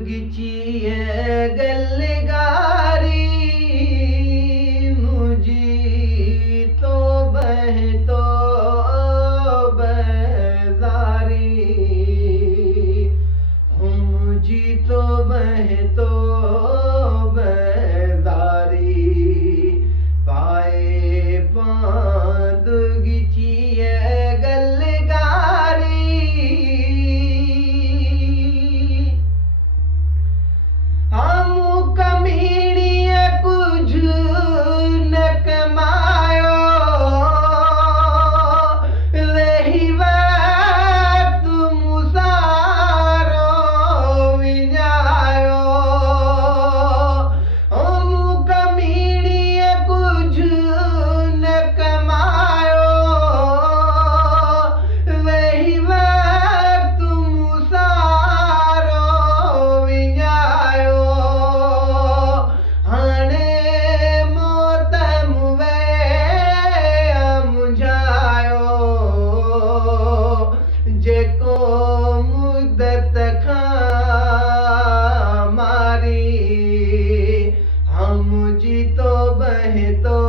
गिची गलगारी मुझी तो बह तो बजारी मुझी तो बह तो बजारी पाए पाद गिची जेको मुद्दत खां मारी हम जी तो बह तो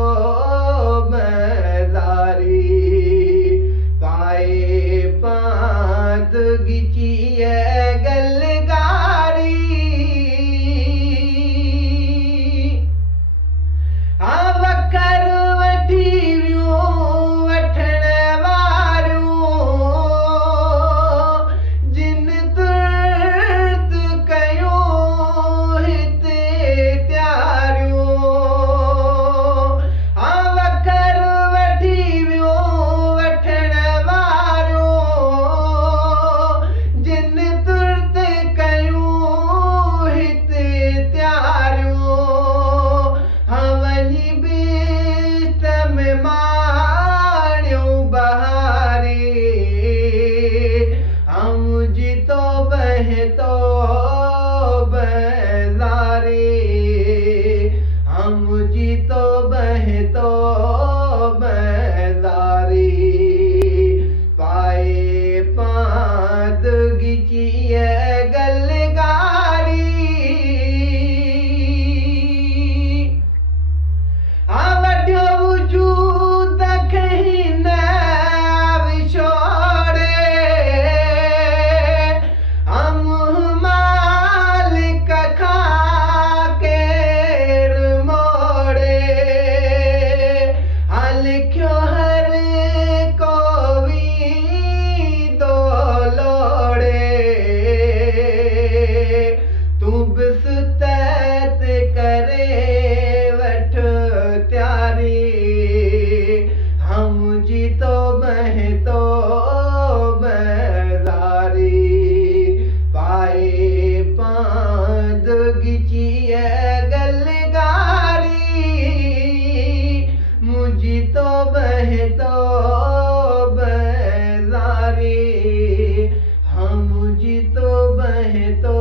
बजारी पाए पाद गिची गलगारी वकर वठी वियो वठण तो बह तो बजारी हम जी तो बह तो बजारी पाए पाद गिची गलगारी वड्यो वजूद कहीं न लिखो हर कोई दो लोड़े तू बिस्तत करे वठ त्यारी हम जी तो बह तो बजारी पाए पाद गिची गलगारी मुझी तो बह तो बजारी हम मुझी तो बह तो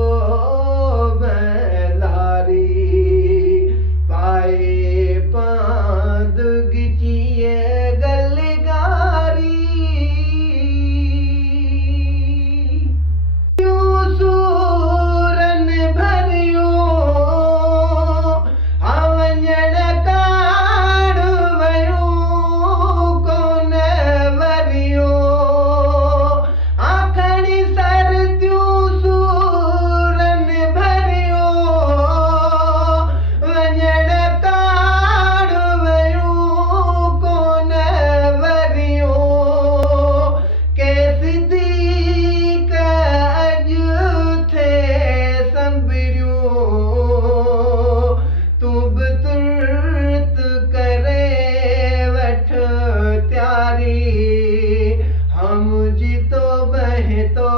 बजारी पाए पाद गिची गलगारी सूरन भरियो वञण हम जी तो बह तो